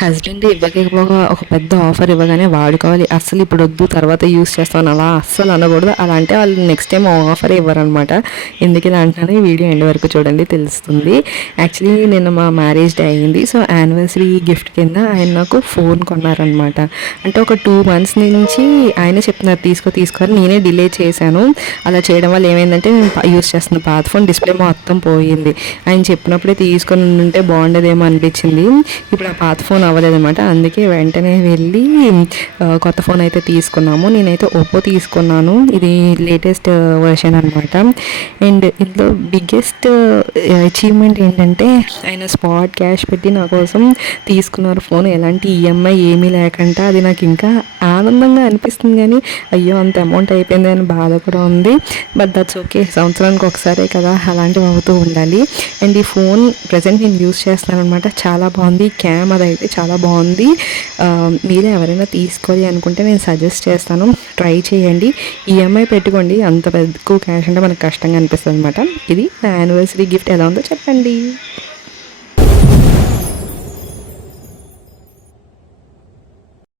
Husband ఇవ్వకపోగా ఒక పెద్ద ఆఫర్ ఇవ్వగానే వాడుకోవాలి, అస్సలు ఇప్పుడు వద్దు తర్వాత యూస్ చేస్తాను అలా అస్సలు అనకూడదు. అలా అంటే వాళ్ళు నెక్స్ట్ టైం ఆఫర్ ఇవ్వరనమాట. ఎందుకు ఇలా అంటున్నాను, ఈ వీడియో ఎండ్ వరకు చూడండి తెలుస్తుంది. యాక్చువల్లీ నిన్న మా మ్యారేజ్ డే అయ్యింది. సో యానివర్సరీ గిఫ్ట్ కింద ఆయన నాకు ఫోన్ కొన్నారనమాట. అంటే ఒక 2 months నుంచి ఆయనే చెప్తున్నారు తీసుకో నేనే డిలే చేశాను. అలా చేయడం వల్ల ఏమైందంటే నేను యూస్ చేస్తున్న పాత ఫోన్ డిస్ప్లే మొత్తం పోయింది. ఆయన చెప్పినప్పుడే తీసుకొని ఉంటే బాగుండేదేమో అనిపించింది. ఇప్పుడు ఆ పాత ఫోన్ అవ్వలేదన్నమాట. అందుకే వెంటనే వెళ్ళి కొత్త ఫోన్ అయితే తీసుకున్నాము. నేనైతే ఒప్పో తీసుకున్నాను. ఇది లేటెస్ట్ వర్షన్ అనమాట. అండ్ ఇందులో బిగ్గెస్ట్ అచీవ్మెంట్ ఏంటంటే ఆయన స్పాట్ క్యాష్ పెట్టి నా కోసం తీసుకున్నారు ఫోన్. ఎలాంటి ఈఎంఐ ఏమీ లేకుండా. అది నాకు ఇంకా ఆనందంగా అనిపిస్తుంది, కానీ అయ్యో అంత అమౌంట్ అయిపోయింది అని బాధ కూడా ఉంది. బట్ దట్స్ ఓకే, సంవత్సరానికి ఒకసారే కదా, అలాంటివి అవుతూ ఉండాలి. అండ్ ఈ ఫోన్ ప్రజెంట్ నేను యూస్ చేస్తాను అనమాట. చాలా బాగుంది. క్యామ్ అదైతే చాలా బాగుంది. మీరే ఎవరైనా తీసుకోవాలి అనుకుంటే నేను సజెస్ట్ చేస్తాను, ట్రై చేయండి. ఈఎంఐ పెట్టుకోండి. అంత పెద్ద ఎక్కువ క్యాష్ అంటే మనకు కష్టంగా అనిపిస్తుంది అనమాట. ఇది నా యానివర్సరీ గిఫ్ట్ ఎలా ఉందో చెప్పండి.